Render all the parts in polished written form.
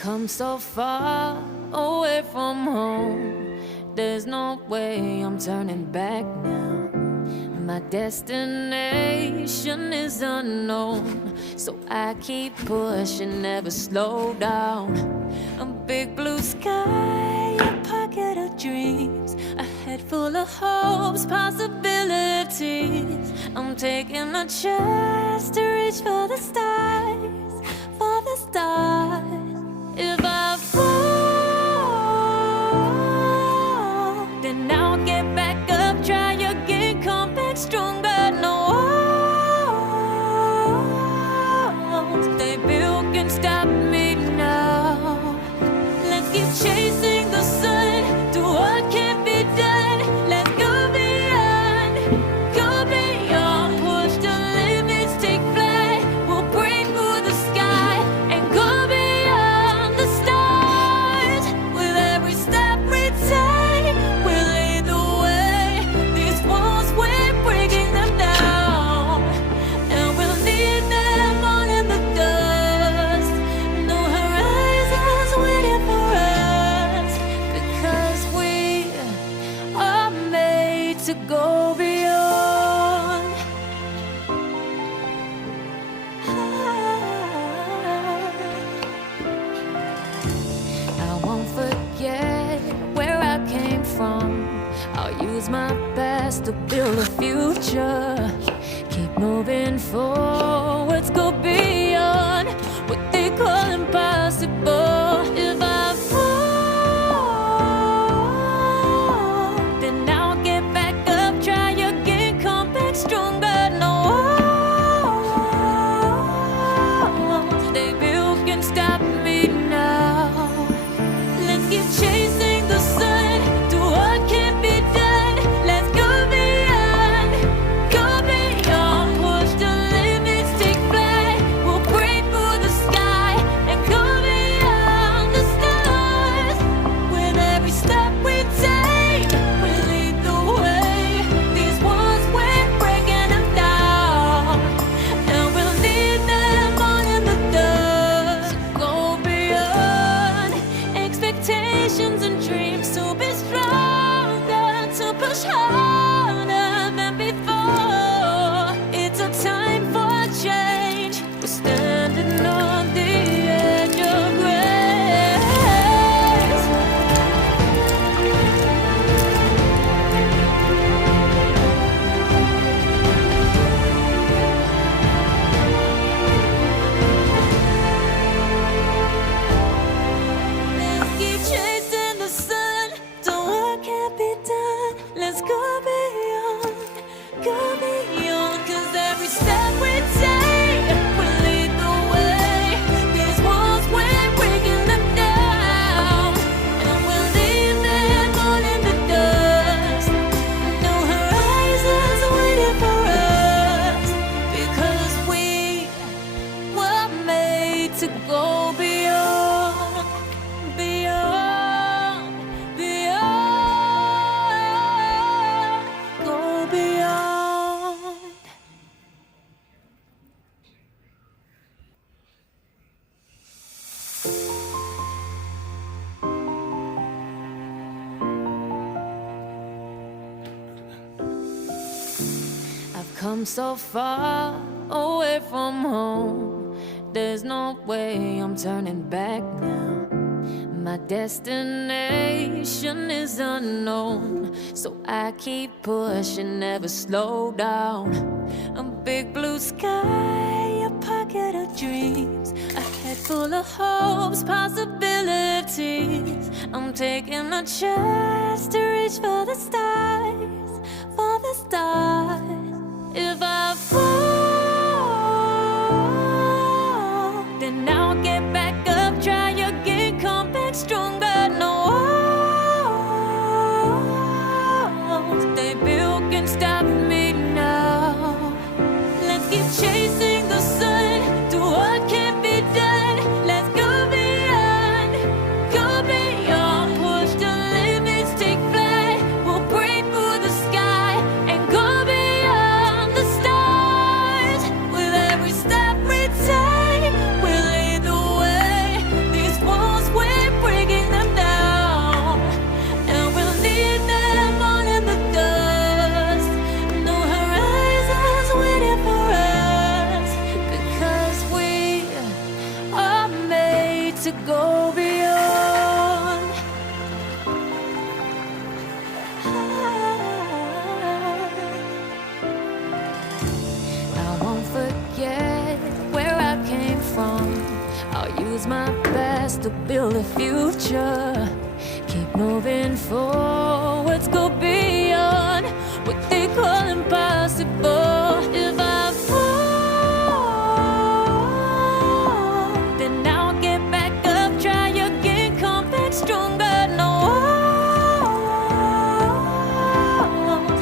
come so far away from home. There's no way I'm turning back now. My destination is unknown, so I keep pushing, never slow down. A big blue sky, a pocket of dreams, a head full of hopes, possibilities. I'm taking a chance to reach for the stars, for the stars. If I fall, then I'll get back up, try again, come back stronger. No walls they built can stop me now. Let's keep chasing the sun, do what can't be done. Let's go beyond, push the limits, take flight. We'll break through the sky and go beyond the stars. With every step we take, we'll lead the way. These walls, we're breaking them down, and we'll leave them all in the dust. No horizons waiting for us, because we are made to go beyond. I won't forget where I came from. I'll use my best to build a future. Keep moving forwards, go beyond what they call impossible. If I fall, then I'll get back up, try again, come back stronger. No walls they built can stop me now. Let's keep chasing the sun, do what can't be done. Let's go beyond, push the limits, take flight. We'll break through the sky and go beyond the stars. With every step we take, we lead the way. These walls, we're breaking them down, and we'll leave them all in the dust. Go beyond expectations and dreams, to be stronger, to push harder than before. It's a time for change. We're standing on the edge of grace. Let's keep chasing the sun, do what can't be done. Let's go beyond, 'cause every step we take will lead the way. These walls, we're breaking them down, and we'll leave them all in the dust. No horizons waiting for us, because we were made to go beyond, beyond, beyond, go beyond. I've come so far away from home. There's no way I'm turning back now. My destination is unknown, so I keep pushing, never slow down. A big blue sky, a pocket of dreams, a head full of hopes, possibilities. I'm taking a chance to reach for the stars, for the stars. If I fall, then I'll get back up, try again, come back stronger. No walls they built can stop me now. Let's keep chasing the sun, do what can't be done. Let's go beyond, push the limits, take flight. We'll break through the sky and go beyond. to go beyond. I won't forget where I came from. I'll use my best to build a future. Keep moving forwards, go beyond what they call impossible. If I fall, then I'll get back up, try again, come back stronger. No,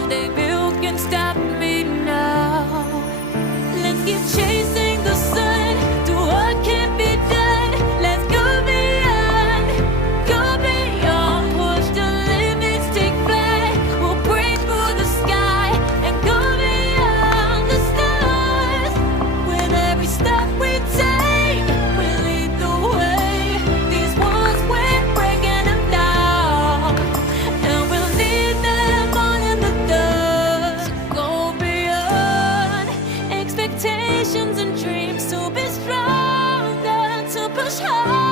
they built can stop me now. Let's keep chasing the sun to what can be done. Let's go beyond, go beyond. Push the limits, take flight. We'll break through the sky and go beyond the stars. With every step we take, we lead the way. These walls we're breaking them down, and we'll lead them on in the dark. To go beyond expectations and dreams, to be stronger, to push hard.